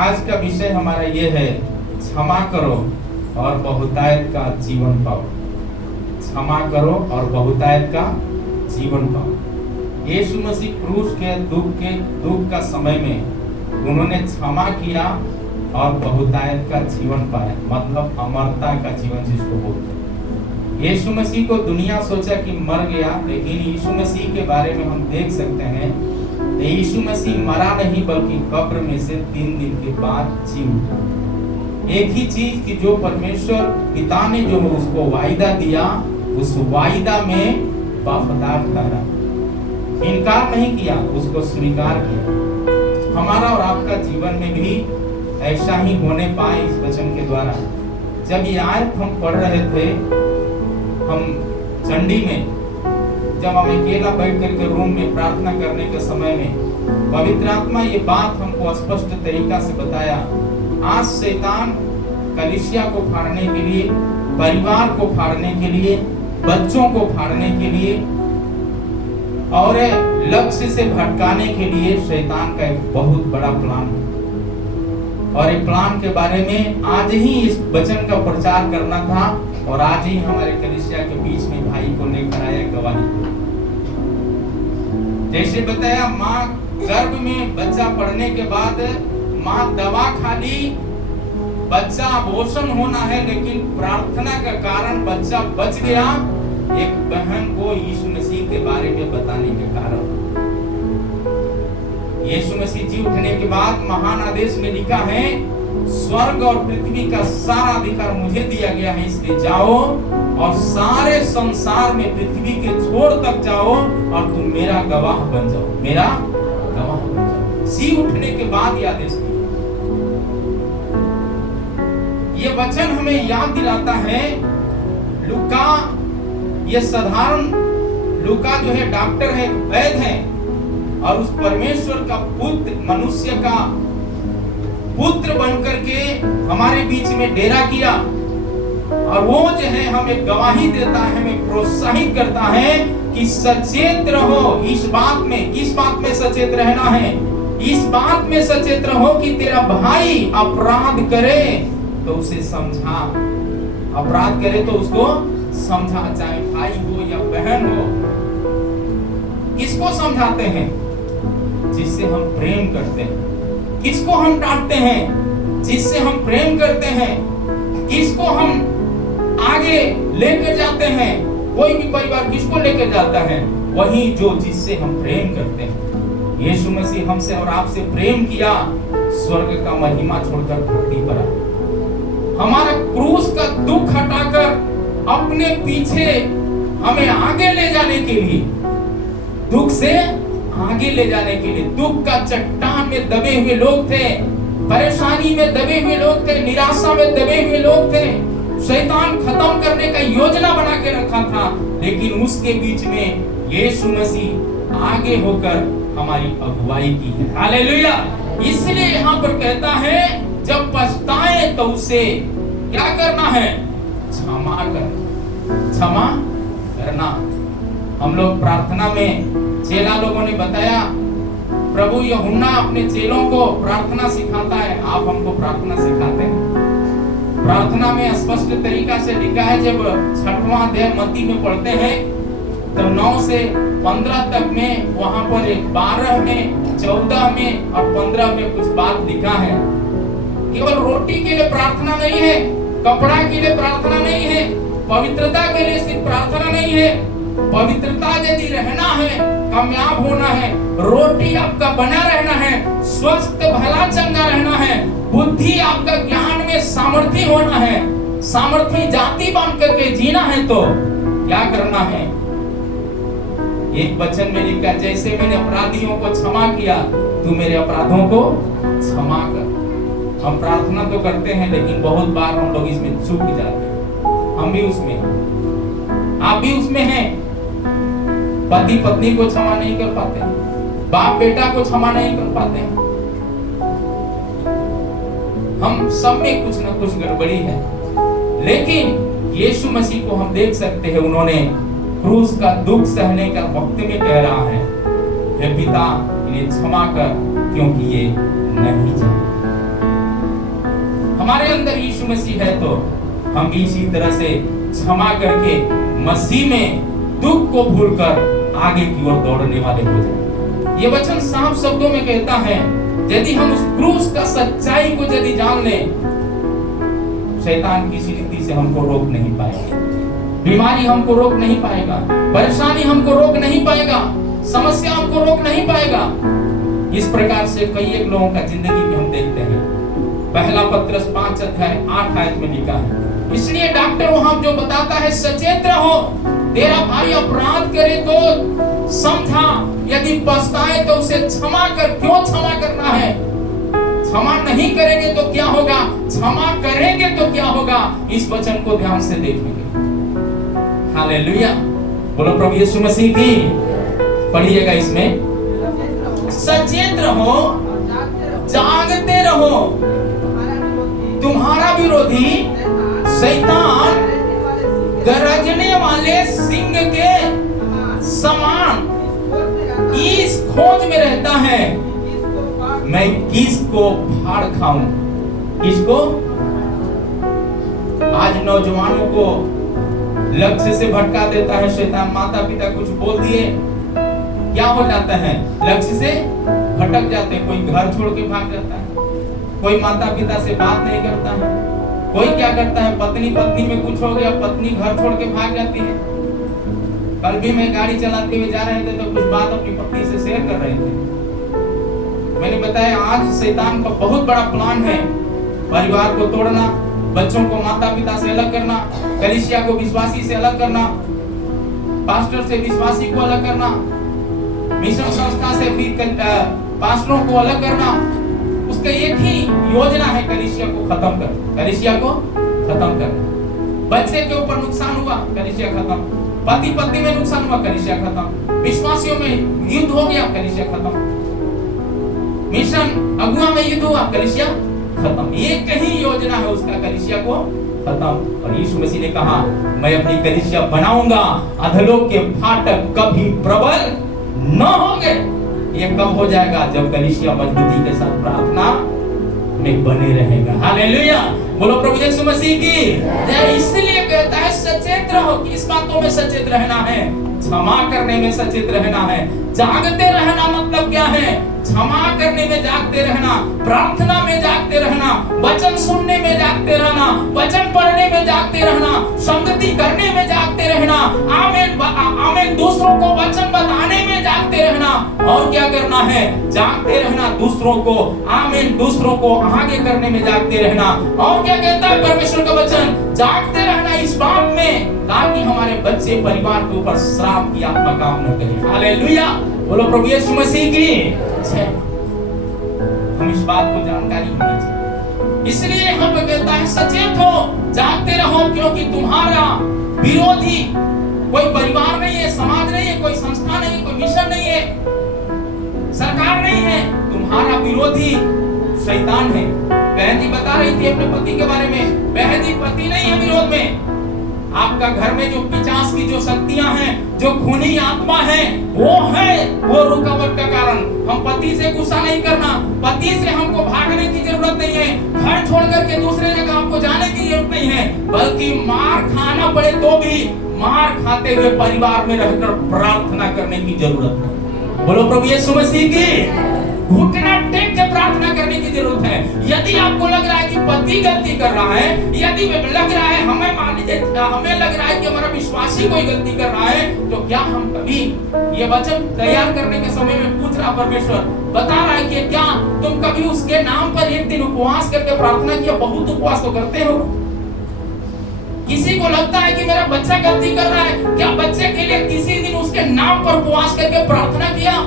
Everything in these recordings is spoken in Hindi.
आज का विषय हमारा ये है, क्षमा करो और बहुतायत का जीवन पाओ। क्षमा करो और बहुतायत का जीवन पाओ। यीशु मसीह क्रूस के दुख का समय में उन्होंने क्षमा किया और बहुतायत का जीवन पाया, मतलब अमरता का जीवन जिसको बोलते हैं। यीशु मसीह को दुनिया सोचा कि मर गया, लेकिन यीशु मसीह के बारे में हम देख सकते हैं यीशु मसीह मरा नहीं बल्कि कब्र में से 3 दिन के बाद जी उठा। एक ही चीज कि जो परमेश्वर पिता ने जो उसको वायदा दिया, उस वायदा में वफादार ठहरा, इनकार नहीं किया, उसको स्वीकार किया। हमारा और आपका जीवन में भी ऐसा ही होने पाए इस वचन के द्वारा। जब ये आयत हम पढ़ रहे थे, हम चंडी में जब हम अकेला बैठ करके रूम में प्रार्थना करने के समय में पवित्र आत्मा ये बात हमको स्पष्ट तरीका से बताया। आज शैतान कलीसिया को फाड़ने के लिए, परिवार को फाड़ने के लिए, बच्चों को फाड़ने के लिए और लक्ष्य से भटकाने के लिए शैतान का एक बहुत बड़ा प्लान है। और एक प्लान के बारे में आज ही इस वचन का प्रचार करना था और आज ही हमारे कलीसिया के बीच में भाई को लेकर आया गवाही। जैसे बताया, माँ गर्भ में बच्चा पड़ने के बाद माँ दवा खा ली, बच्चा अबॉर्शन होना है, लेकिन प्रार्थना का कारण बच्चा बच गया, एक बहन को यीशु मसीह के बारे में बताने के कारण। यीशु मसीह जी उठने के बाद महान आदेश में लिखा है, स्वर्ग और पृथ्वी का सारा अधिकार मुझे दिया गया है, इसलिए जाओ और सारे संसार में पृथ्वी के छोर तक जाओ और तुम मेरा गवाह बन जाओ, मेरा गवाह बन जाओ। जी उठने के बाद यह आदेश दिया। ये वचन हमें याद दिलाता है, लूका, ये साधारण लूका जो है डॉक्टर है, वैद्य है, और उस परमेश्वर का पुत्र, मनुष्य का पुत्र बनकर के हमारे बीच में डेरा किया। और वो जो है हमें गवाही देता है, हमें प्रोत्साहित करता है कि सचेत रहो इस बात में। किस बात में सचेत रहना है? इस बात में सचेत रहो कि तेरा भाई अपराध करे तो उसे समझा, अपराध करे तो उसको समझा, चाहे भाई हो या बहन हो। किसको समझाते हैं? जिससे हम प्रेम करते हैं। किसको हम डांटते हैं? जिससे हम प्रेम करते हैं। किसको हम आगे लेकर जाते हैं? कोई भी परिवार किसको लेकर जाता है? वही जो जिससे हम प्रेम करते हैं। यीशु मसीह हमसे और आपसे प्रेम किया, स्वर्ग का महिमा छोड़कर धरती पर आया। हमारा क्रूस का दुख हटाकर अपने पीछे हमें आगे ले जाने के लिए, दुख से आगे ले जाने के लिए। दुख का चट्टान में दबे हुए लोग थे, परेशानी में दबे हुए लोग थे, निराशा में दबे हुए लोग थे। शैतान खत्म करने का योजना बना के रखा था, लेकिन उसके बीच में यीशु मसीह आगे होकर हमारी अगुवाई की है। हालेलुया। इसलिए यहाँ पर कहता है, जब पछताए तो उसे क्या करना है? क्षमा करना, क्षमा करना। हम लोग प्रार्थना में चेला लोगों ने बताया, प्रभु यूहन्ना अपने चेलों को प्रार्थना सिखाता है, आप हमको प्रार्थना सिखाते हैं। प्रार्थना में स्पष्ट तरीका से लिखा है, जब 6वां अध्याय मत्ती में पढ़ते हैं तो 9 से 15 तक में, वहां पर 12 में, 14 में और 15 में कुछ बात लिखा है। केवल रोटी के लिए प्रार्थना नहीं है, कपड़ा के लिए प्रार्थना नहीं है, पवित्रता के लिए सिर्फ प्रार्थना नहीं है। पवित्रता यदि रहना है, कामयाब होना है, रोटी आपका बना रहना है, स्वस्थ भला चंगा रहना है, बुद्धि आपका ज्ञान में सामर्थ्य होना है, सामर्थ्य जाति बांध करके जीना है, तो क्या करना है? एक वचन में लिखा, जैसे मैंने अपराधियों को क्षमा किया, तू मेरे अपराधों को क्षमा कर। हम प्रार्थना तो करते हैं, लेकिन बहुत बार हम लोग इसमें चूक जाते हैं। हम भी उसमें हैं, आप भी उसमें हैं। पति पत्नी को क्षमा नहीं कर पाते, बाप बेटा को क्षमा नहीं कर पाते। हम सब में कुछ ना कुछ गड़बड़ी है, लेकिन यीशु मसीह को हम देख सकते हैं, उन्होंने क्रूस का दुख सहने का वक्त में कह रहा है, हे पिता इन्हें क्षमा कर, क्योंकि ये नहीं जानते। हमारे अंदर यीशु मसीह है तो हम भी इसी तरह से क्षमा करके मसीह में दुख को भूलकर आगे की ओर दौड़ने वाले हो जाए। ये वचन साफ शब्दों में कहता है, यदि हम उस क्रूस का सच्चाई को यदि जान लें, शैतान किसी रीति से हमको रोक नहीं पाएगा, बीमारी हमको रोक नहीं पाएगा, परेशानी हमको रोक नहीं पाएगा, समस्या हमको रोक नहीं पाएगा। इस प्रकार से कई एक लोगों का जिंदगी में हम देखते हैं। पहला पत्रस 5 अध्याय 8 आयत में लिखा है, इसलिए डॉक्टर वहां जो बताता है सचेत रहो, तेरा भाई अपराध करे तो समझा, यदि पछताए तो उसे क्षमा कर। क्यों क्षमा करना है? क्षमा नहीं करेंगे तो क्या होगा, क्षमा करेंगे तो क्या होगा, इस वचन को ध्यान से देखेंगे। हालेलुया, बोलो प्रभु यीशु मसीह की। पढ़िएगा इसमें, सचेत रहो, जागते रहो, तुम्हारा विरोधी शैतान गरजने वाले सिंह के समान इस खोज में रहता है, मैं किसको फाड़ खाऊं। किसको? आज नौजवानों को लक्ष्य से भटका देता है शैतान। माता पिता कुछ बोल दिए, क्या हो जाता है, लक्ष्य से भटक जाते हैं। कोई घर छोड़ के भाग जाता है, कोई माता पिता से बात नहीं करता है, कोई क्या करता है, पत्नी में कुछ हो गया, पत्नी घर छोड़ के भाग जाती है। कल भी मैं गाड़ी चलाते हुए जा रहे थे तो कुछ बात अपनी पत्नी से शेयर कर रहे थे। मैंने बताया आज शैतान का बहुत बड़ा प्लान है, परिवार को तोड़ना, बच्चों को माता पिता से अलग करना, कलीसिया को विश्वासी से अलग करना, पास्टर से विश्वासी को अलग करना, मिशन संस्था से फिर पास्टरों को अलग करना। उसका एक ही योजना है, कलीसिया को खत्म कर, कलीसिया को खत्म कर। बच्चे के ऊपर नुकसान हुआ, कलीसिया खत्म। पति पत्नी में नुकसान हुआ, कलीसिया खत्म। विश्वासियों में युद्ध हो गया, कलीसिया खत्म। मिशन अगुआ में युद्ध हुआ, कलीसिया खत्म। एक ही योजना है उसका, कलीसिया को खत्म। और यीशु मसीह ने कहा, मैं अपनी कलीसिया बनाऊंगा, अधलोक के फाटक कभी प्रबल न होंगे। ये कब हो जाएगा? जब कलीसिया मजबूती के साथ प्रार्थना में बने रहेगा। हालेलुया, बोलो प्रभु यीशु मसीह की। इसलिए कहता है सचेत रहो। किस बातों में सचेत रहना है? क्षमा करने में सचेत रहना है। जागते रहना मतलब क्या है? क्षमा करने में जागते रहना, प्रार्थना में जागते रहना, वचन सुनने में जागते रहना, वचन पढ़ने में जागते रहना, संगति करने में जागते रहना, आमीन आमीन, दूसरों को वचन बताने में जागते रहना। और क्या करना है? जागते रहना, दूसरों को आमीन, दूसरों को आगे करने में जागते रहना। और क्या कहता है परमेश्वर का वचन? जागते रहना इस बात में ताकि हमारे बच्चे परिवार के ऊपर श्राप की आत्मा काम न करे। हालेलुया, बोलो प्रभु यीशु मसीह की। हम इस बात को जानकारी होनी चाहिए। इसलिए हम कहता है सचेत हो, जागते रहो, क्योंकि तुम्हारा विरोधी कोई परिवार नहीं है, समाज नहीं है, कोई संस्था नहीं है, कोई मिशन नहीं है, सरकार नहीं है। तुम्हारा विरोधी शैतान है। बहन जी बता रही थी अपने पति के बारे में। बहन जी, पति नहीं है विरोध में। आपका घर में जो पिशाच की जो शक्तियां हैं, जो खूनी आत्मा है, वो रुकावट का कारण। हम पति से गुस्सा नहीं करना, पति से हमको भागने की जरूरत नहीं है, घर छोड़ करके दूसरे जगह हमको जाने की जरूरत नहीं है, बल्कि मार खाना पड़े तो भी मार खाते हुए परिवार में रहकर प्रार्थना करने की जरूरत है। बोलो प्रभु यीशु मसीह की। घुटना टेक के प्रार्थना करने की जरूरत है। यदि आपको लग रहा है कि पति गलती कर रहा है, यदि लग रहा है हमें मान लीजिए हमें लग रहा है कि हमारा विश्वासी कोई गलती कर रहा है, तो क्या हम कभी ये वचन तैयार करने के समय में पूछ रहा परमेश्वर बता रहा है कि क्या तुम कभी उसके नाम पर एक दिन उपवास करके प्रार्थना किया? बहुत उपवास तो करते हो। किसी को लगता है कि मेरा बच्चा गलती कर रहा है, क्या बच्चे के लिए किसी दिन उसके नाम पर उपवास करके प्रार्थना किया?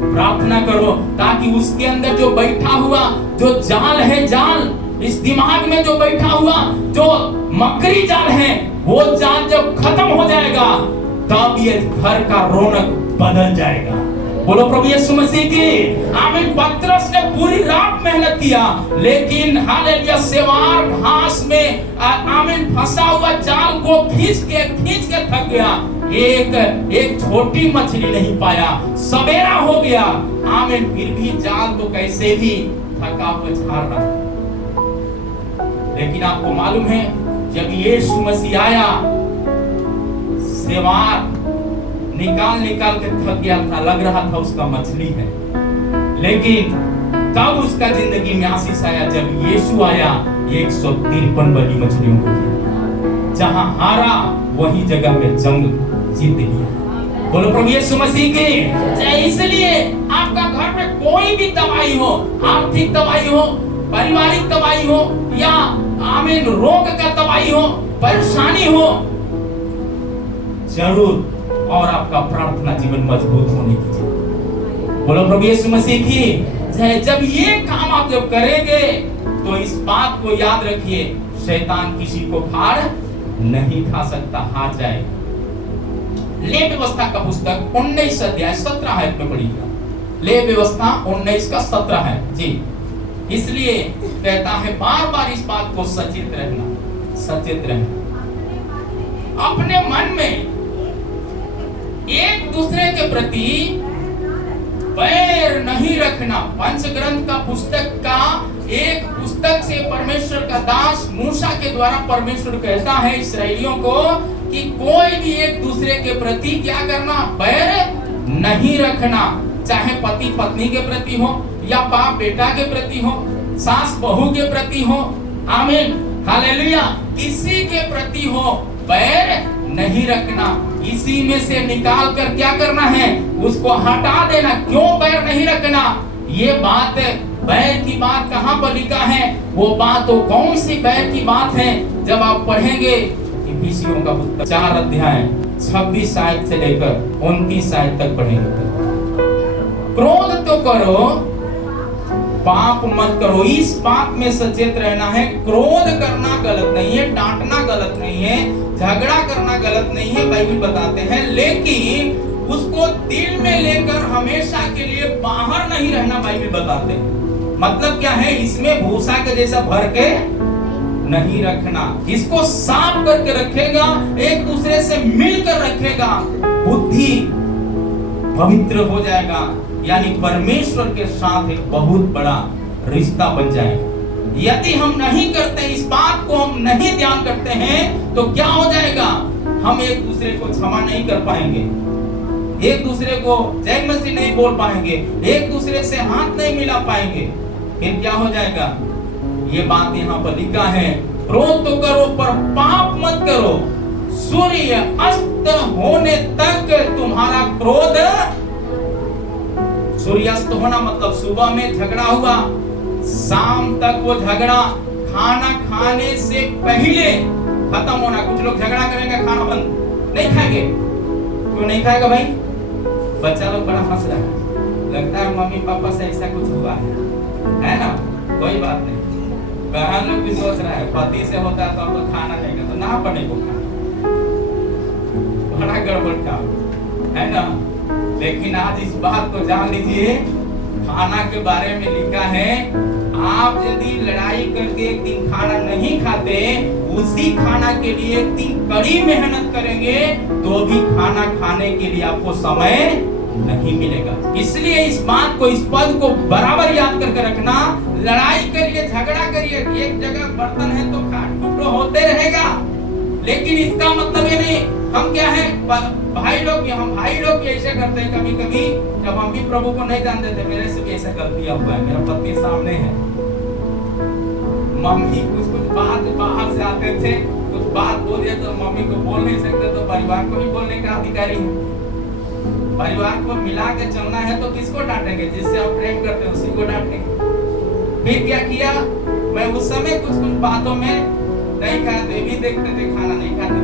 प्रार्थना करो ताकि उसके अंदर जो बैठा हुआ जो जाल है, जाल इस दिमाग में जो बैठा हुआ जो मकड़ी जाल है, वो जाल जब खत्म हो जाएगा तब ये घर का रौनक बदल जाएगा। बोलो प्रभु यीशु मसीह की। आमीन। पतरस ने पूरी रात मेहनत किया, लेकिन हालेलुया सेवार घास में आमीन फंसा हुआ जाल को खींच के थक गया। एक छोटी मछली नहीं पाया, सवेरा हो गया। आमीन। फिर भी जाल तो कैसे भी थका हुआ झाड़ रहा। लेकिन आपको मालूम है जब यीशु मसीह आया, सेवार निकाल के थक गया था, लग रहा था उसका मछली है। लेकिन तब उसका जिंदगी में आशीष आया जब यीशु आया, 153 बड़ी मछलियों को दिया। जहां हारा वही जगह पे जंग जीत लिया। बोलो प्रभु यीशु मसीह की। इसलिए आपका घर में कोई भी तबाही हो, आर्थिक तबाही हो, पारिवारिक तबाही हो, या आमीन रोग का तबाही हो, परेशानी हो, जरूर और आपका प्रार्थना जीवन मजबूत होने की चाहिए। बोलो प्रभु यीशु मसीह की। जब ये काम आप जब करेंगे तो इस बात को याद रखिए, शैतान किसी को फाड़ नहीं खा सकता, हार जाएगा। ले व्यवस्था का पुस्तक 19 अध्याय 17 आयत में पढ़िएगा। ले व्यवस्था 19 का 17 है जी। इसलिए कहता है बार बार इस बात को सचेत रहना, अपने मन में एक दूसरे के प्रति बैर नहीं रखना। पंचग्रंथ का पुस्तक का एक पुस्तक से परमेश्वर का दास मूसा के द्वारा परमेश्वर कहता है इस्राएलियों को कि कोई भी एक दूसरे के प्रति क्या करना, बैर नहीं रखना। चाहे पति पत्नी के प्रति हो, या बाप बेटा के प्रति हो, सास बहू के प्रति हो, आमीन हालेलुया, किसी के प्रति हो, बैर नहीं रखना। इसी में से निकाल कर क्या करना है, उसको हटा देना। क्यों बैर नहीं रखना? ये बात, बैर की बात कहाँ पर लिखा है? वो बात तो कौन सी बैर की बात है? जब आप पढ़ेंगे इफिसियों का पुस्तक 4 अध्याय 26 आयत से लेकर 29 आयत तक पढ़ेंगे। क्रोध तो करो, पाप मत करो। इस बात में सचेत रहना है। क्रोध करना गलत नहीं है, डांटना गलत नहीं है, झगड़ा करना गलत नहीं है, बाइबल बताते हैं। लेकिन उसको दिल में लेकर हमेशा के लिए बाहर नहीं रहना, बाइबल बताते हैं। मतलब क्या है? इसमें भूसा के जैसा भर के नहीं रखना। इसको साफ करके रखेगा, एक दूसरे से मिलकर रखेगा, बुद्धि पवित्र हो जाएगा, यानी परमेश्वर के साथ एक बहुत बड़ा रिश्ता बन जाएगा। यदि हम नहीं करते, इस बात को हम नहीं ध्यान करते हैं, तो क्या हो जाएगा? हम एक दूसरे को क्षमा नहीं कर पाएंगे, एक दूसरे को जय मसीह नहीं बोल पाएंगे, एक दूसरे से हाथ नहीं मिला पाएंगे। फिर क्या हो जाएगा? ये बात यहाँ पर लिखा है, क्रोध तो करो पर पाप मत करो। सूर्य अस्त होने तक तुम्हारा क्रोध, सूर्यास्त होना मतलब सुबह में झगड़ा हुआ, शाम तक वो झगड़ा खाना खाने से पहले खत्म होना। कुछ लोग झगड़ा करेंगे, खाना बंद नहीं खाएंगे। क्यों नहीं खाएगा भाई? बच्चा लोग बड़ा हंस रहा है, लगता है मम्मी पापा से ऐसा कुछ हुआ है ना? कोई बात नहीं। बहन लोग भी सोच रहा है पति से होता है तो हम लोग खाना नहीं खाते, ना बने को खाना, बड़ा गड़बड़ काम है ना। लेकिन आज इस बात को जान लीजिए, खाना के बारे में लिखा है, आप यदि लड़ाई करके एक दिन खाना नहीं खाते, उसी खाना के लिए एक दिन कड़ी मेहनत करेंगे तो भी खाना खाने के लिए आपको समय नहीं मिलेगा। इसलिए इस बात को, इस पद को बराबर याद करके रखना। लड़ाई करिए, झगड़ा करिए, एक जगह बर्तन है तो टुकड़ो होते रहेगा, लेकिन इसका मतलब ये नहीं हम क्या है भाई लोग, हम भाई लोग भी ऐसे करते हैं। कभी कभी जब हम भी प्रभु को नहीं जानते थे, मेरे से भी ऐसा गलतियां हुआ है। मेरा पति सामने है, मम्मी कुछ बात बाहर से आते थे, कुछ बात बोलिए तो मम्मी को बोल नहीं सकते, तो परिवार को भी बोलने का अधिकारी है। परिवार को मिला के चलना है तो किसको डांटेंगे? जिससे आप प्रेम करते हैं उसी को डांटेंगे। फिर क्या किया, मैं उस समय कुछ बातों में नहीं खाते भी, देखते थे खाना नहीं खाते,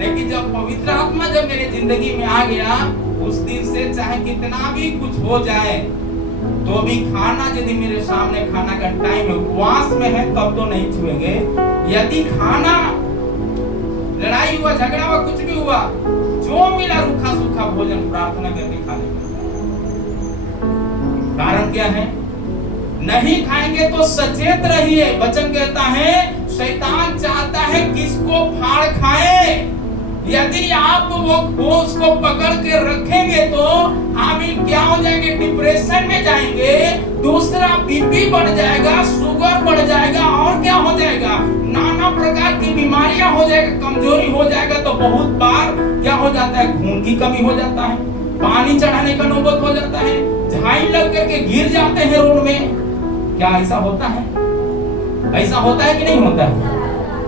लेकिन जब पवित्र आत्मा जब मेरे जिंदगी में आ गया, उस दिन से चाहे कितना भी कुछ हो जाए तो भी खाना, यदि मेरे सामने खाना का टाइम उपवास में है तब तो नहीं छुएंगे। यदि खाना, लड़ाई हुआ, झगड़ा हुआ, कुछ भी हुआ, जो मिला रूखा सूखा भोजन प्रार्थना करके खाने का। कारण क्या है? नहीं खाएंगे तो सचेत रहिए। वचन कहता है शैतान चाहता है किसको फाड़ खाए। यदि आप वो उसको पकड़ के रखेंगे तो आमीन क्या हो जाएंगे? डिप्रेशन में जाएंगे, दूसरा बीपी बढ़ जाएगा, शुगर बढ़ जाएगा, और क्या हो जाएगा? प्रकार की बीमारियां हो जाएगा, कमजोरी हो जाएगा, तो बहुत बार क्या हो जाता है, खून की कमी हो जाता है, पानी चढ़ाने का नौबत हो जाता है, झाई लग करके गिर जाते हैं रोड में। क्या ऐसा होता है? ऐसा होता है कि नहीं होता है?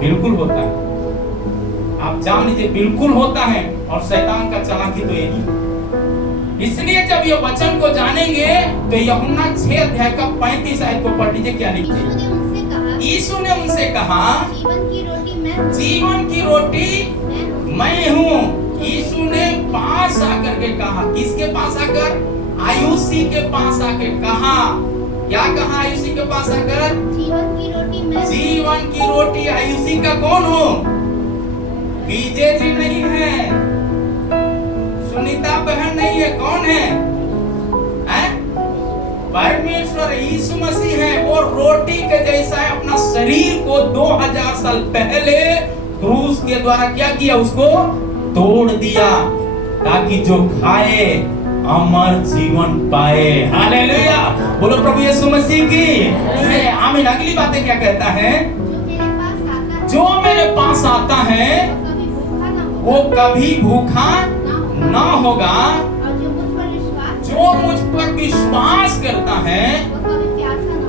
बिल्कुल होता है। आप जान लीजिए बिल्कुल होता है। और शैतान का चालाकी तो यही। इसलिए जब ये वचन को जानेंगे तो यूहन्ना 6 अध्याय का 35 आयत को पढ़ लीजिए। क्या लिखते हैं? यीशु ने उनसे कहा, जीवन की रोटी मैं हूँ। यीशु ने पास आकर के कहा, किसके पास आकर? आयुषी के पास आके कहा। क्या कहा आयुषी के पास आकर? जीवन की रोटी मैं। जीवन की रोटी आयुषी का कौन हो? विजय जी नहीं है, सुनीता बहन नहीं है, कौन है? परमेश्वर यीशु मसीह है। वो रोटी के जैसा है, अपना शरीर को 2000 साल पहले क्रूस के द्वारा क्या किया, उसको तोड़ दिया, ताकि जो खाए अमर जीवन पाए। हालेलुया, बोलो प्रभु यीशु मसीह की आमीन। अगली बातें क्या कहता है? जो मेरे पास आता है वो कभी भूखा ना होगा, जो मुझ पर विश्वास करता है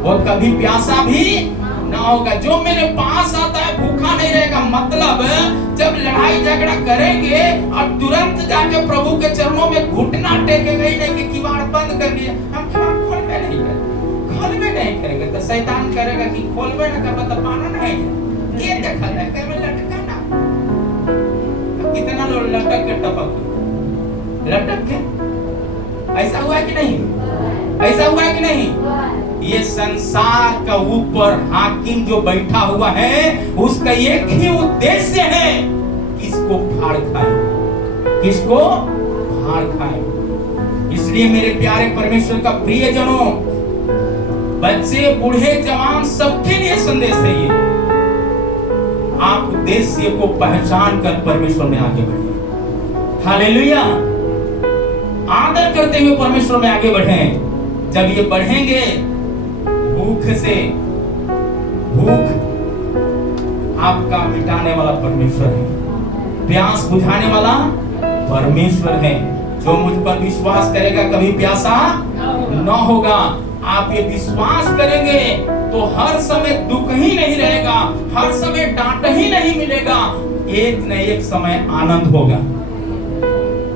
वो कभी प्यासा भी ना होगा। जो मेरे पास आता है भूखा नहीं रहेगा। मतलब जब लड़ाई झगड़ा करेंगे और तुरंत जाके प्रभु के चरणों में घुटना टेकेंगे, नहीं कि किवाड़ बंद कर दिया, हम किवाड़ खोलबे नहीं करेंगे तो शैतान करेगा कि खोलबे ना कर तो पाना नहीं। ये देखा जाए कभी लटका ना, कितना लोग लटक के लटक के ऐसा हुआ कि नहीं? ऐसा हुआ कि नहीं? ये संसार का ऊपर हाकिम जो बैठा हुआ है उसका एक ही उद्देश्य है, किसको फाड़ खाए, किसको फाड़ खाए। इसलिए मेरे प्यारे परमेश्वर का प्रियजनों, बच्चे बूढ़े जवान सबके लिए संदेश है ये। आप उद्देश्य को पहचान कर परमेश्वर में आगे बढ़िए। हालेलुया, आदर करते हुए परमेश्वर में आगे बढ़े। जब ये बढ़ेंगे, भूख से भूख आपका मिटाने वाला परमेश्वर है, प्यास बुझाने वाला परमेश्वर है। जो मुझ पर विश्वास करेगा कभी प्यासा न होगा। आप ये विश्वास करेंगे तो हर समय दुख ही नहीं रहेगा, हर समय डांट ही नहीं मिलेगा, एक न एक समय आनंद होगा।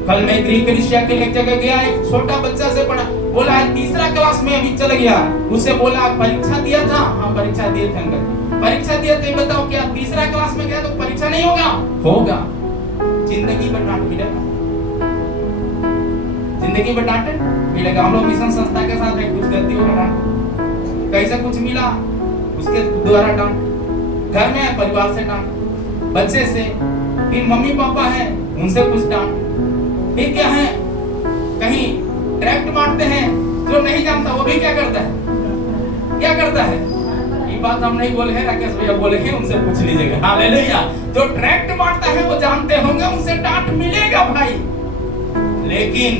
कल मैं गृह कलिसिया के एक जगह गया, एक छोटा बच्चा से पढ़ा, बोला है 3रा क्लास में अभी चल गया। उससे बोला परीक्षा दिया था? हाँ परीक्षा दिए थे अंकल। परीक्षा दिया थे, बताओ क्या 3रा क्लास में गया तो परीक्षा नहीं होगा? होगा। जिंदगी में डांट मिलेगा, जिंदगी में डांट मिलेगा। हम लोग मिशन संस्था के साथ कुछ गलती हो रहा है, कैसे कुछ मिला उसके द्वारा डांट, घर में परिवार से डांट, बच्चे से, फिर मम्मी पापा है उनसे कुछ डांट, फिर क्या है कहीं ट्रैक्ट मारते हैं, जो नहीं जानता वो भी क्या करता है, क्या करता है। ये बात हम नहीं बोले हैं, राकेश भैया बोले हैं, उनसे पूछ लीजिएगा। हालेलुया, जो ट्रैक्ट मारता है वो जानते होंगे, उनसे डांट मिलेगा भाई। लेकिन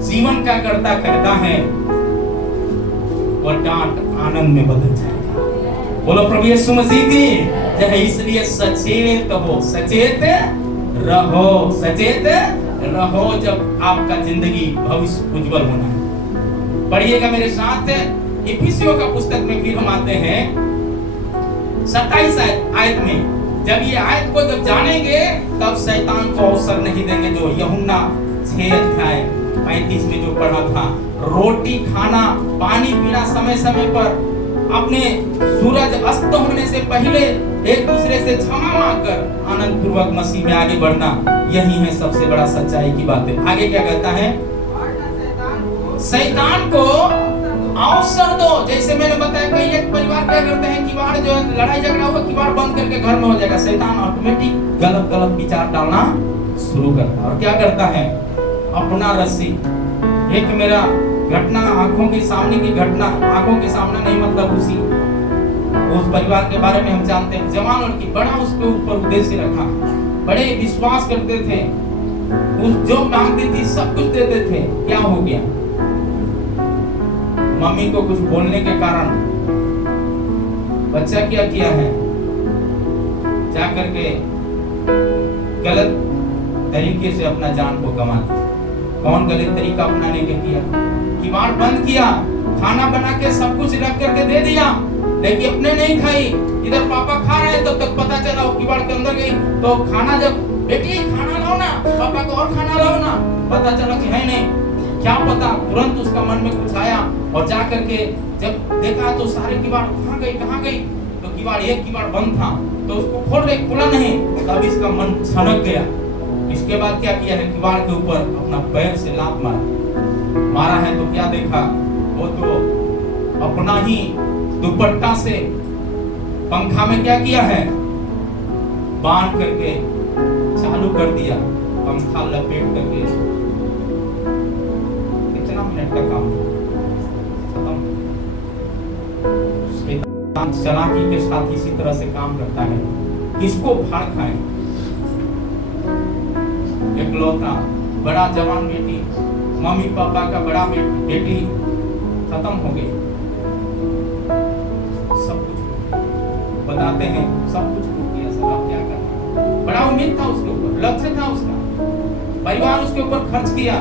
जीवन क्या करता है, वो डांट आनंद में बदल जाएगा। बोलो प्रभु यीशु मसीह की जय। इसलिए सचेत हो, सचेत रहो, सचेत रहो जब आपका जिंदगी भविष्य उज्जवल होना है। पढ़िएगा मेरे साथ इफिसियों का पुस्तक में, फिर हम आते हैं 27 आयत में। जब ये आयत को जब जानेंगे तब शैतान को अवसर नहीं देंगे। जो यूहन्ना 6 अध्याय 35 में जो पढ़ा था, रोटी खाना, पानी पीना समय समय पर, अपने सूरज अस्त होने से पहले एक दूसरे से क्षमा मांगकर आनंद पूर्वक मसीह में आगे बढ़ना, यही है सबसे बड़ा सच्चाई की बात है। आगे क्या कहता है? शैतान को अवसर दो। जैसे मैंने बताया, कई एक परिवार क्या करते हैं, किवाड़ जो है लड़ाई झगड़ा हुआ, किवाड़ बंद करके घर में हो जाएगा। शैतान ऑटोमेटिक गलत गलत विचार डालना शुरू करता है और क्या करता है, अपना रस्सी। एक मेरा घटना आंखों के सामने की घटना, आंखों के सामने नहीं मतलब उस परिवार के बारे में हम जानते हैं। जवान लड़की, बड़ा उसके ऊपर उद्देश्य रखा, बड़े विश्वास करते थे, उस जो मांगती थी सब कुछ देते थे। क्या हो गया, मम्मी को कुछ बोलने के कारण बच्चा क्या किया है, जाकर के गलत तरीके से अपना जान को गंवा दिया। कौन गलत तरीका अपनाने के किया? किवाड़ बंद किया, खाना बना के सब कुछ रख करके दे दिया, लेकिन अपने नहीं खाई। इधर पापा खा रहे तब तक पता चला वो किवाड़ के अंदर गई, तो खाना जब बेटी खाना लाओ ना, पापा को और खाना लाओ ना, पता चला कि है नहीं। क्या पता, तुरंत उसका मन में कुछ आया और जा करके जब देखा तो सारे किवाड़ कहाँ गई, तो किवाड़ एक किवाड़ बंद था, तो उसको खोल रहे, खुला नहीं। तब इसका मन सनक गया। इसके बाद क्या किया है, किवाड़ के ऊपर अपना पैर से लात मारा है। तो क्या देखा, वो तो अपना ही दुपट्टा से पंखा में क्या किया है, बांध करके चालू कर दिया, पंखा लपेट करके। कितना मिनट का काम खत्म। शैतान चालाकी के साथ इसी तरह से काम करता है, किसको फाड़ खाए। इकलौता बड़ा जवान बेटी, मम्मी पापा का बड़ा बेटी खत्म हो गई, सब कुछ बताते हैं, सब कुछ टूट गया। सब अब क्या करना, बड़ा उम्मीद था उसके ऊपर, लक्ष्य था उसका, परिवार उसके ऊपर खर्च किया,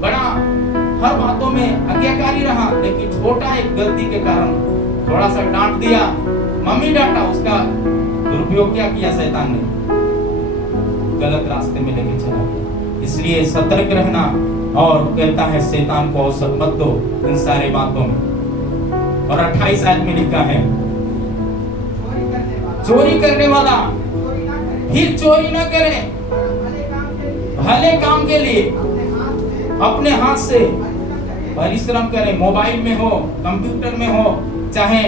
बड़ा हर बातों में आज्ञाकारी रहा, लेकिन छोटा एक गलती के कारण थोड़ा सा डांट दिया, मम्मी डांटा, उसका दुरुपयोग क्या किया शैतान ने, गलत रास्ते में लेके चला गया। इसलिए सतर्क रहना, और कहता है शैतान को अवसर मत दो इन सारे बातों में। और 28 आयत में लिखा है, चोरी करने वाला फिर चोरी न करे, भले काम के लिए अपने हाथ से परिश्रम करे। मोबाइल में हो, कंप्यूटर में हो, चाहे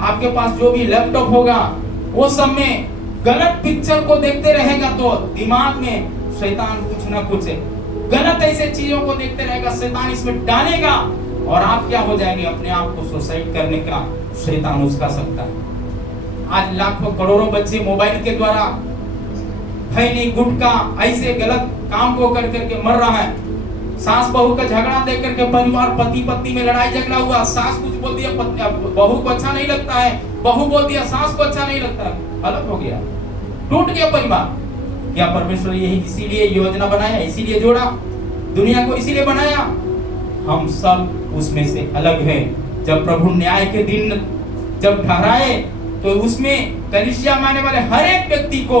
आपके पास जो भी लैपटॉप होगा, वो सब में गलत पिक्चर को देखते रहेगा तो दिमाग में शैतान कुछ ना कुछ गलत ऐसे चीजों को देखते रहेगा, शैतान इसमें डालेगा और आप क्या हो जाएंगे, अपने आप को सुसाइड करने का शैतान उसका सकता है। आज लाखों करोड़ों बच्चे मोबाइल के द्वारा खैनी गुटखा ऐसे गलत काम को कर करके मर रहा है। सास बहू का झगड़ा देख करके परिवार, पति पत्नी में लड़ाई झगड़ा हुआ, सास कुछ बोल दिया बहू को अच्छा नहीं लगता है, बहू बोल दिया सास को अच्छा नहीं लगता है, अलग हो गया, टूट गया परिवार। क्या परमेश्वर यही इसीलिए योजना बनाया, इसीलिए जोड़ा, दुनिया को इसीलिए बनाया? हम सब उसमें से अलग हैं। जब प्रभु न्याय के दिन जब ठहराए तो उसमें कलीसिया में आने वाले हर एक व्यक्ति को,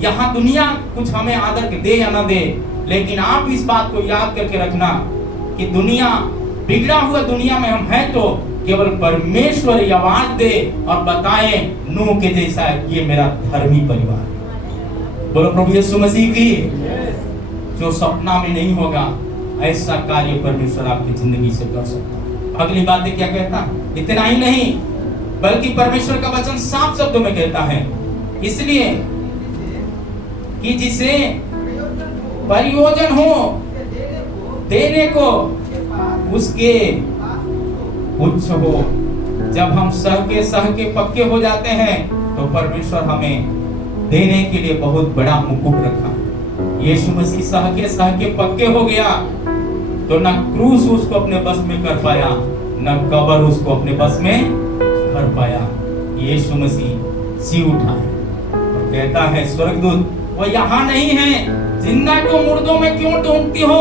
यहाँ दुनिया कुछ हमें आदर दे या ना दे, लेकिन आप इस बात को याद करके रखना कि दुनिया बिगड़ा हुआ दुनिया में हम हैं, तो केवल परमेश्वर ये आवाज दे और बताए नूह के जैसा ये मेरा धर्मी परिवार है। बोलो प्रभु यीशु मसीह की। जो सपना में नहीं होगा ऐसा कार्य परमेश्वर आपकी जिंदगी से कर सकता। अगली बात क्या कहता, इतना ही नहीं बल्कि परमेश्वर का वचन साफ शब्दों में कहता है, इसलिए कि जिसे प्रयोजन हो देने को उसके उच्च हो। जब हम सह के पक्के हो जाते हैं तो परमेश्वर हमें देने के लिए बहुत बड़ा मुकुट रखा। यीशु मसीह सह के पक्के हो गया तो न क्रूस उसको अपने बस में कर पाया, न कब्र उसको अपने बस में कर पाया। यीशु मसीह जी उठा है और कहता है स्वर्गदूत वो यहाँ नहीं है, जिंदा को मुर्दों में क्यों ढूंढती हो,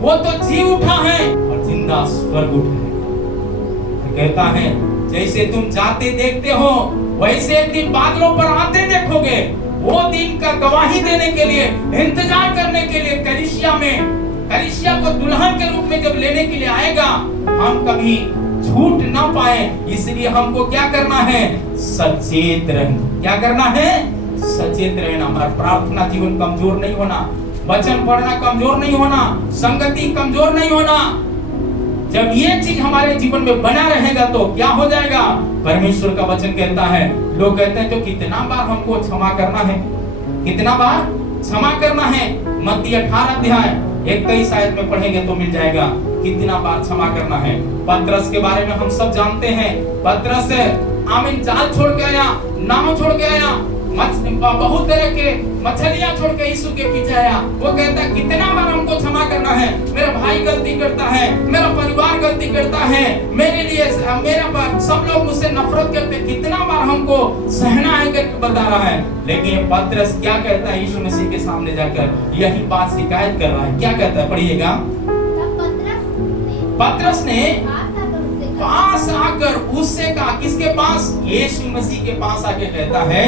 वो तो जी उठा है और जिंदा स्वर्ग उठा है। कहता है जैसे तुम जाते देखते हो वैसे एक दिन बादलों पर आते देखोगे। वो दिन का गवाही देने के लिए, इंतजार करने के लिए कलीसिया को दुल्हन के रूप में जब लेने के लिए आएगा, हम कभी झूठ ना पाए, इसलिए हमको क्या करना है, सचेत रहना। क्या करना है, सचेत रहना। हमारा प्रार्थना जीवन कमजोर नहीं होना, वचन पढ़ना कमजोर नहीं होना, संगति कमजोर नहीं होना। जब ये चीज हमारे जीवन में बना रहेगा तो क्या हो जाएगा, परमेश्वर का वचन कहता है, लोग कहते हैं तो कितना बार हमको क्षमा करना है, कितना बार क्षमा करना है। मत्ती 18 अध्याय 21 आयत में पढ़ेंगे तो मिल जाएगा कितना बार क्षमा करना है। पतरस के बारे में हम सब जानते हैं, पतरस आमीन जाल छोड़ के आया, नाव छोड़ के आया, बहुत तरह के मछलियां छोड़ के यीशु के पीछे आया। वो कहता कितना बार हमको क्षमा करना है, मेरा भाई गलती करता है, मेरा परिवार गलती करता है, मेरे लिए मेरा सब लोग मुझसे नफरत करते, कितना बार हमको सहना है करके बता रहा है। लेकिन पतरस क्या कहता है यीशु मसीह के सामने जाकर, यही बात शिकायत कर रहा है। क्या कहता है, पढ़िएगा। पतरस ने पास आकर उससे कहा, किसके पास, यीशु मसीह के पास आके कहता है,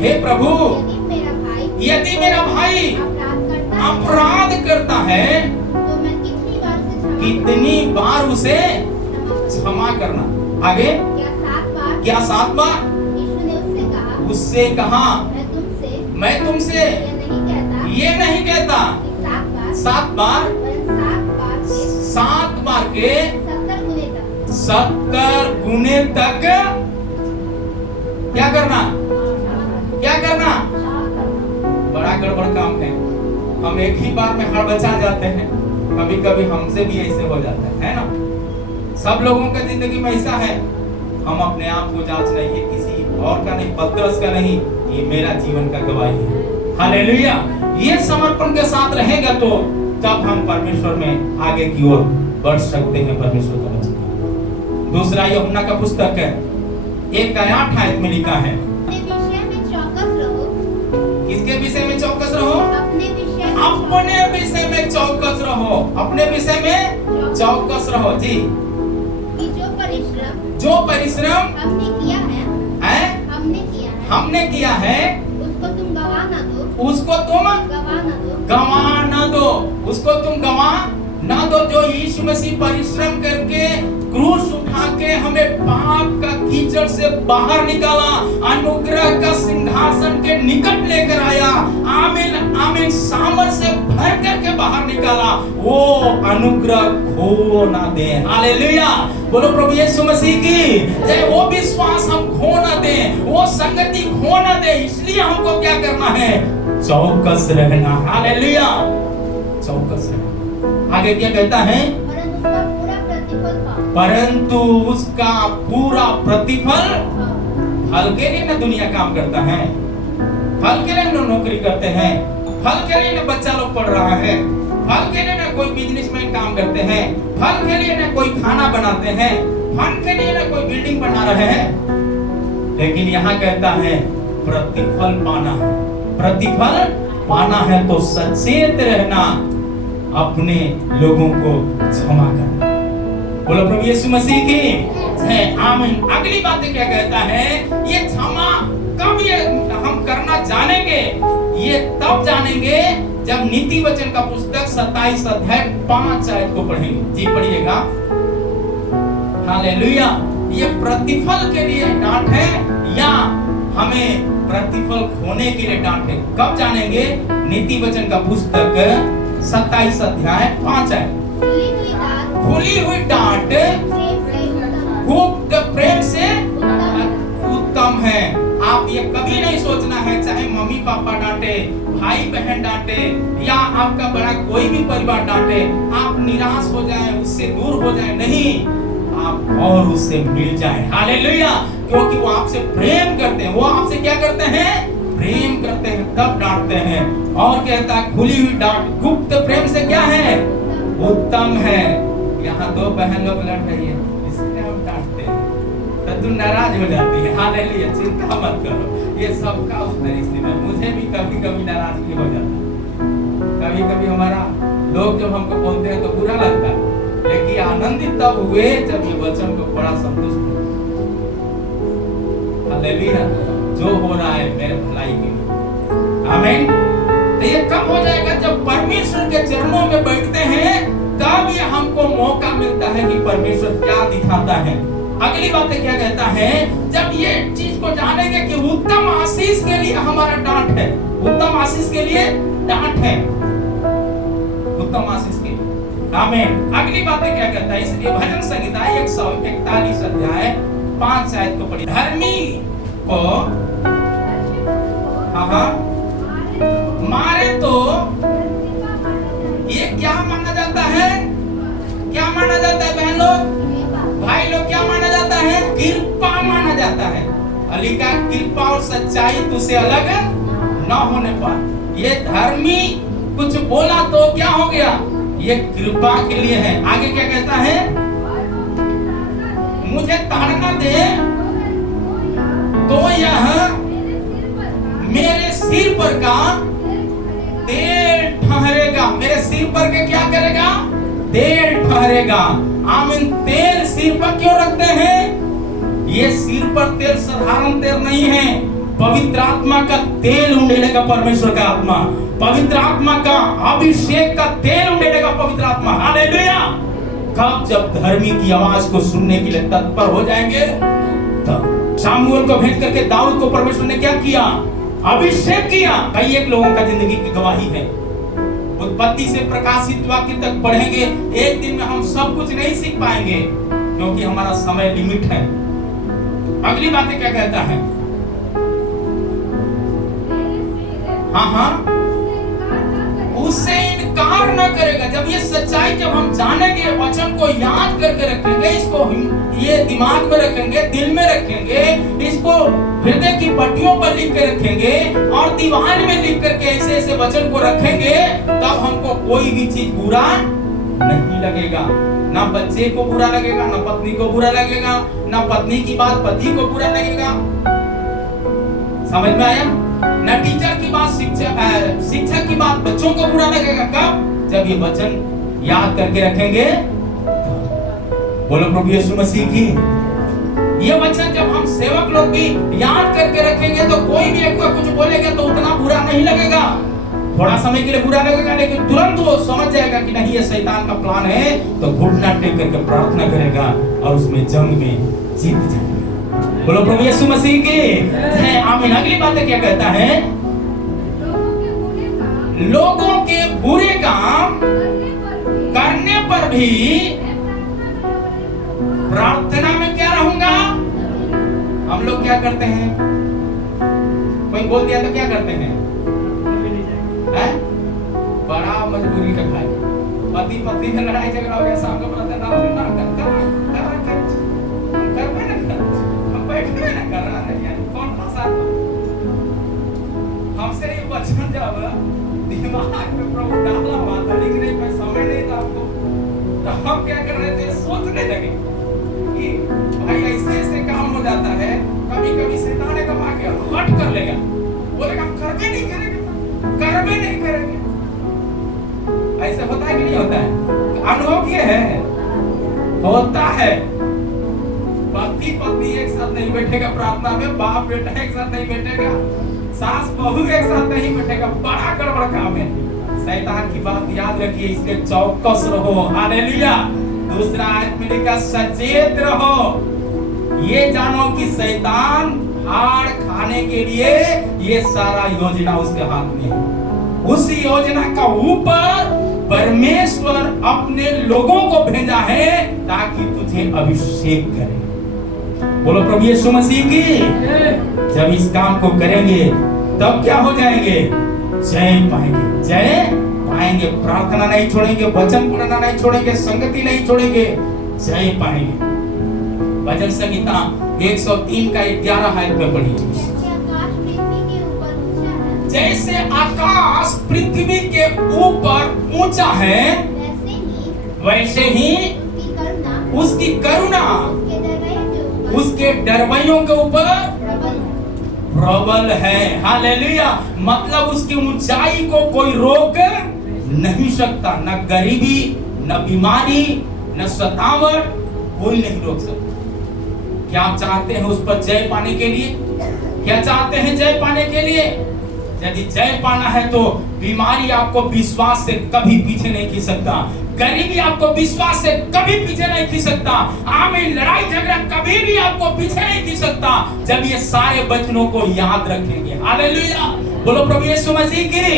हे प्रभु यदि मेरा भाई अपराध करता है तो मैं कितनी बार उसे क्षमा करना। आगे क्या 7 बार? उससे कहा मैं तुमसे ये नहीं कहता 7 बार, 7 बार के 70 गुने तक क्या करना, क्या करना। बड़ा गड़बड़ काम है। हम एक ही बार में हड़ बचा जाते हैं, कभी कभी हमसे भी ऐसे हो जाता है ना। सब लोगों का जिंदगी में ऐसा है। हम अपने आप को जांचना, ये किसी और का नहीं, पतरस का नहीं, ये मेरा जीवन का गवाही है। हालेलुया। ये समर्पण के साथ रहेगा तो तब हम परमेश्वर में आगे की ओर बढ़ सकते हैं, परमेश्वर का वचन। दूसरा यूहन्ना का पुस्तक है 1:8 आयत में लिखा है, किसके विषय में चौकस रहो? अपने विषय में चौकस रहो। अपने विषय में चौकस रहो जी। जो परिश्रम हमने किया है उसको तुम गवा ना दो। उसको तुम गवा ना दो। जो यीशु मसीह परिश्रम करके क्रूस उठा के हमें पाप का कीचड़ से बाहर निकाला, अनुग्रह का सिंहासन के निकट लेकर आया, आमीन आमीन, सामर्थ से भर करके बाहर निकाला, वो अनुग्रह खो ना दे। हालेलुया। बोलो प्रभु यीशु मसीह की जय। वो विश्वास हम खो ना दे, वो संगति खो ना दे, इसलिए हमको क्या करना है, चौकस रहना। हालेलुया, चौकस रहना। आगे क्या कहता है, परंतु उसका पूरा प्रतिफल, फल के लिए ना दुनिया काम करता है, फल के लिए ना नौकरी करते हैं, फल के लिए ना बच्चा लोग पढ़ रहा है, फल के लिए ना कोई बिजनेसमैन काम करते हैं, फल के लिए ना कोई खाना बनाते हैं, फल के लिए ना कोई बिल्डिंग बना रहे हैं। लेकिन यहाँ कहता है प्रतिफल पाना है। प्रतिफल पाना है तो सचेत रहना, अपने लोगों को क्षमा करना। बोलो प्रभु यीशु मसीह की जय। आमीन। अगली बात क्या कहता है, ये क्षमा कब ये हम करना जानेंगे, ये तब जानेंगे जब नीति वचन का पुस्तक 27 अध्याय 5 आयत को पढ़ेंगे। जी पढ़िएगा। हालेलुया। ये प्रतिफल के लिए डांट है या हमें प्रतिफल खोने के लिए डांट है, कब जानेंगे? नीति वचन का पुस्तक 27 अध्याय 5 आयत। खुली हुई डांट गुप्त प्रेम से उत्तम है। आप ये कभी नहीं सोचना है, चाहे मम्मी पापा डांटे, भाई बहन डांटे, या आपका बड़ा कोई भी परिवार डांटे, आप निराश हो जाए, उससे दूर हो जाए, नहीं, आप और उससे मिल जाए। हालेलुया। क्योंकि वो आपसे प्रेम करते हैं। वो आपसे क्या करते हैं? प्रेम करते हैं, तब डांटते हैं। और कहता है खुली हुई डांट गुप्त प्रेम से क्या है? उत्तम है। यहाँ 2 बहन लोग लड़ रही है, इसलिए हम डांटते हैं तो तू नाराज हो जाती है। हालेलुया। चिंता मत करो, ये सबका उत्तर इसलिए। मुझे भी कभी कभी नाराजगी हो जाता है, कभी कभी हमारा लोग जब हमको बोलते हैं तो बुरा लगता है, लेकिन आनंदित तब हुए जब ये वचन को बड़ा संतुष्ट। हालेलुया। जो हो रहा है मेरे भलाई के लिए। आमीन। तो ये कब हो जाएगा? जब परमेश्वर के चरणों में बैठते हैं, तब ये हमको मौका मिलता है कि परमेश्वर क्या दिखाता है। अगली बात क्या कहता है, जब ये चीज को जानेंगे कि उत्तम आशीष के लिए हमारा डांट है, उत्तम आशीष के लिए डांट है, उत्तम आशीष के लिए। आमीन। अगली बात क्या कहता है, इसलिए भजन संहिता 141 अध्याय 5 आयत को पढ़िए। धर्मी को मारे तो ये क्या माना जाता है? क्या माना जाता है बहन लोग, भाई लोग? क्या माना जाता है? कृपा माना जाता है। लिखा कृपा और सच्चाई तुझसे अलग न होने पर। ये धर्मी कुछ बोला तो क्या हो गया, ये कृपा के लिए है। आगे क्या कहता है, मुझे ताड़ना दे तो यह मेरे सिर पर का तेल ठहरेगा। मेरे सिर पर के क्या करेगा, तेल ठहरेगा। आमीन। तेल सिर पर क्यों रखते हैं, ये सिर पर तेल साधारण तेल नहीं है, पवित्र आत्मा का तेल उंडेलेगा परमेश्वर का आत्मा, पवित्र आत्मा का अभिषेक का तेल उंडेलेगा पवित्र आत्मा। हालेलुया। कब, जब धर्मी की आवाज को सुनने के लिए तत्पर हो जाएंगे तब। शामुएल को भेज करके दाऊद को परमेश्वर ने क्या किया, अभिषेक किया। कई एक लोगों का जिंदगी की गवाही है। उत्पत्ति से प्रकाशित वाक्य तक पढ़ेंगे, एक दिन में हम सब कुछ नहीं सीख पाएंगे क्योंकि हमारा समय लिमिट है। अगली बातें क्या कहता है, हाँ, उससे इनकार न करेगा। जब ये सच्चाई, जब हम जानेंगे, वचन को याद करके रखेंगे, इसको ये दिमाग में रखेंगे, दिल में रखेंगे, इसको हृदय की पट्टियों पर लिख के रखेंगे और दीवार में लिख करके ऐसे ऐसे वचन को रखेंगे, तब हमको कोई भी चीज बुरा नहीं लगेगा। ना बच्चे को बुरा लगेगा, ना पत्नी को बुरा लगेगा, ना पत्नी की बात पति को बुरा लगेगा। समझ में आया? ना टीचर की बात शिक्षक की बात बच्चों को बुरा लगेगा। कब? जब ये वचन याद करके रखेंगे। बोलो प्रभु यीशु मसीह की। ये वचन जब हम सेवक लोग भी याद करके रखेंगे तो कोई भी एक कुछ बोलेगा तो उतना बुरा नहीं लगेगा। थोड़ा समय के लिए बुरा लगेगा, लेकिन तुरंत वो समझ जाएगा कि नहीं, ये शैतान का प्लान है, तो घुटना टेक करके प्रार्थना करेगा और उसमें जंग में जीत जाएगा। बोलो प्रभु यीशु मसीह की जय। आमीन। अगली बात क्या कहता है, लोगों के बुरे काम करने पर भी प्रार्थना में क्या रहूंगा। हम लोग क्या करते हैं, कोई बोल दिया तो क्या करते हैं, बड़ा मजबूरी का भाई, पति पत्नी में लड़ाई झगड़ा हो गया, सामने बोलते ना हम बैठे ना कर रहा है, यानी कौन फंसा हमसे ये वचन जब दिमाग में प्रभु डाला हुआ था, लेकिन नहीं मैं समय नहीं था आपको, तो हम क्या कर रहे थे, सोचने लगे कि भाई ऐसे ऐसे काम हो जाता है, कभी कभी शैतान ने कमा के हट कर लेगा, बोलेगा हम करबे नहीं करेंगे, करबे नहीं करेंगे। ऐसे होता है कि नहीं होता है? अनुभव ये है, होता है। पति पत्नी एक साथ नहीं बैठेगा प्रार्थना में, बाप बेटा एक साथ नहीं बैठेगा, सास बहू एक साथ नहीं बैठेगा, बड़ा गड़बड़ काम है। शैतान की बात याद रखिए, इसलिए चौकस रहो। हालेलुया। दूसरा आयत में लिखा सचेत रहो, ये जानो कि शैतान हाड़ खाने के लिए ये सारा योजना उसके हाथ में है। उस योजना का ऊपर परमेश्वर अपने लोगों को भेजा है ताकि तुझे अभिषेक करे। बोलो प्रभु यीशु मसीह की। जब इस काम को करेंगे तब क्या हो जाएंगे, जय पाएंगे, जय पाएंगे। प्रार्थना नहीं छोड़ेंगे, वचन पढ़ना नहीं छोड़ेंगे, संगति नहीं छोड़ेंगे, जय पाएंगे। भजन संहिता 103 का 11 आयत में पढ़िए। जैसे आकाश पृथ्वी के ऊपर ऊंचा है, वैसे ही उसकी करुणा उसके डरवैयों के ऊपर प्रबल है। हालेलुया। मतलब उसकी ऊंचाई को कोई रोक नहीं सकता, न गरीबी, न बीमारी, न सतावट, कोई नहीं रोक सकता। क्या आप चाहते हैं उस पर जय पाने के लिए? क्या चाहते हैं जय पाने के लिए? यदि जय पाना है तो बीमारी आपको विश्वास से कभी पीछे नहीं खींच सकता, गरीबी आपको विश्वास से कभी पीछे नहीं खींच सकता, आमीन, लड़ाई झगड़ा कभी भी आपको पीछे नहीं खींच सकता, जब ये सारे वचनों को याद रखेंगे। हालेलुया। बोलो प्रभु यीशु मसीह की।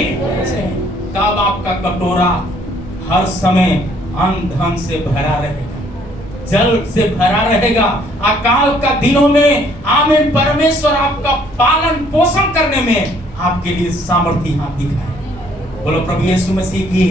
तब आपका कटोरा हर समय अन्न धन से भरा रहेगा, जल से भरा रहेगा। अकाल का दिनों में आमीन, परमेश्वर आपका पालन पोषण करने में आपके लिए सामर्थ्य हाथ दिखाए। बोलो प्रभु यीशु मसीह की।